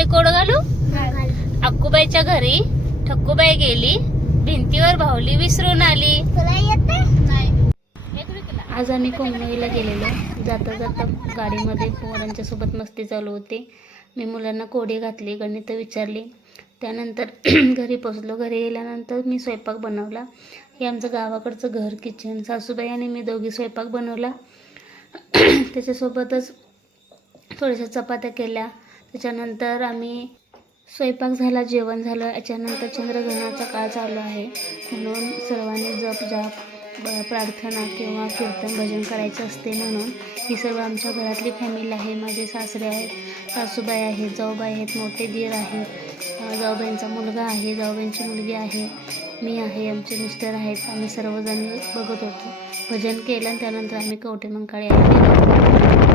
खाली कोड घालू. अक्कूबाईच्या घरी ठक्कूबाई गेली, भिंतीवर भावली विसरून आली. आज आम्ही कोंगनळीला गेलेलो. जाता जाता गाडीमध्ये पोरांच्या सोबत मस्ती चालू होती. मी मुलांना कोडी घातली, गणितं विचारली. त्यानंतर घरी पोचलो. घरी गेल्यानंतर मी स्वयंपाक बनवला. हे आमचं गावाकडचं घर किचन. सासूबाई आणि मी दोघी स्वयंपाक बनवला. त्याच्यासोबतच थोड्याशा चपात्या केल्या. त्याच्यानंतर आम्ही स्वयंपाक झाला, जेवण झालं. याच्यानंतर चंद्रग्रहणाचा काळ चालू आहे म्हणून सर्वांनी जप प्रार्थना किंवा कीर्तन भजन करायचं असते. म्हणून ही सर्व आमच्या घरातली फॅमिली आहे. माझे सासरे आहेत, सासूबाई आहेत, जाऊबाई आहेत, मोठे दीर आहेत, जाऊबाईंचा मुलगा आहे, जाऊबाईंची मुलगी आहे, मी आहे, आमचे मिस्टर आहेत. आम्ही सर्वजण बघत होतो. भजन केलं आणि त्यानंतर आम्ही कवठे महांकाळ यायला निघालो.